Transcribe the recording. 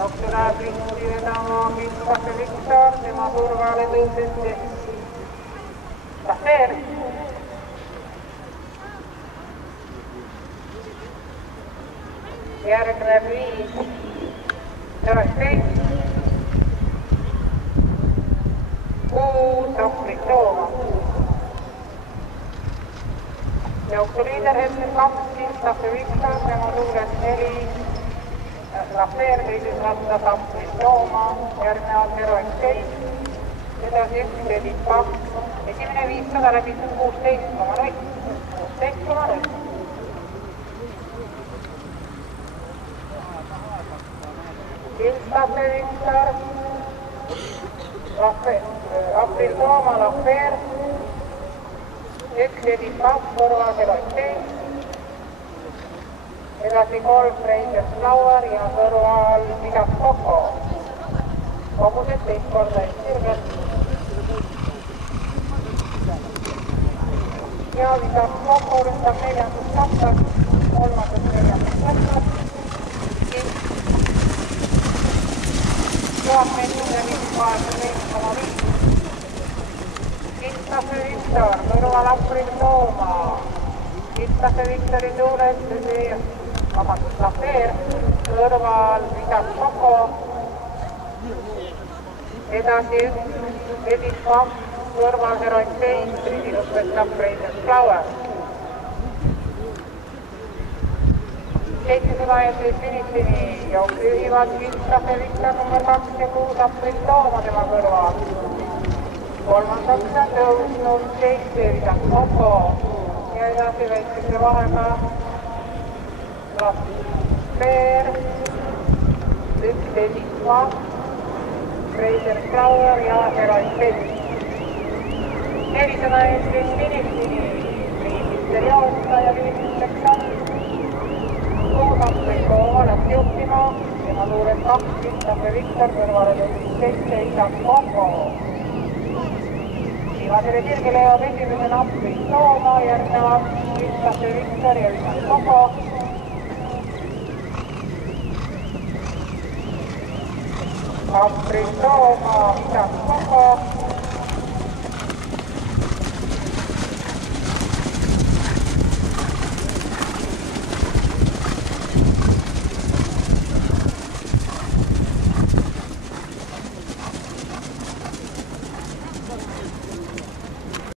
jooksu läheb ringi vedama Kitsase Viktor, tema turvale tõusete Lafer. Järgneb 5, 19, 6 Aprit Tooma. Jooksu liider hetkel 2, Kitsase Viktor, tema tuules 4, Lafer, teises rattas Aprit Tooma, järgnevalt 19, edasi 1, 2, esimene 500 läbitud 16,0, 16,0. Kitsase Viktor, Aprit Tooma, Lafer, 1, 2, kõrval 17, edasi 3 Reiser Flower ja kõrval Vigas Koko. Kogused teist korda sirgelt. Ja Vigas Koko ründab 4. rattas, 3. 4. rattas. Joab meetrile 5,5. Kitsase Viktor, kõrval Aprit Tooma. Kitsase Viktori tuules Lafer, kõrval Vigas Koko. Edasi 1, 2, kõrval Heroiseid, ilustab Reiser Flower. 700 finishini jooksu juhivad Kitsase Viktor number 2 ja 6 Aprit Tooma tema kõrval. Kolmandaks on tõusnud 7 Vigas Koko ja edasi väikese vahega Lafer, 1, 2, Reiser Flower ja Heroiseid. 400 finishini misterioosna ja viimiseks on Aprit Tooma läks juhtima, tema tuules 2, Kitsase Viktor, kõrvale 7 Vigas Koko. Viimasele sirgele jääb esimesena Aprit Tooma, järgnevalt Kitsase Viktor ja Vigas Koko. Aprit Tooma, Vigas Koko.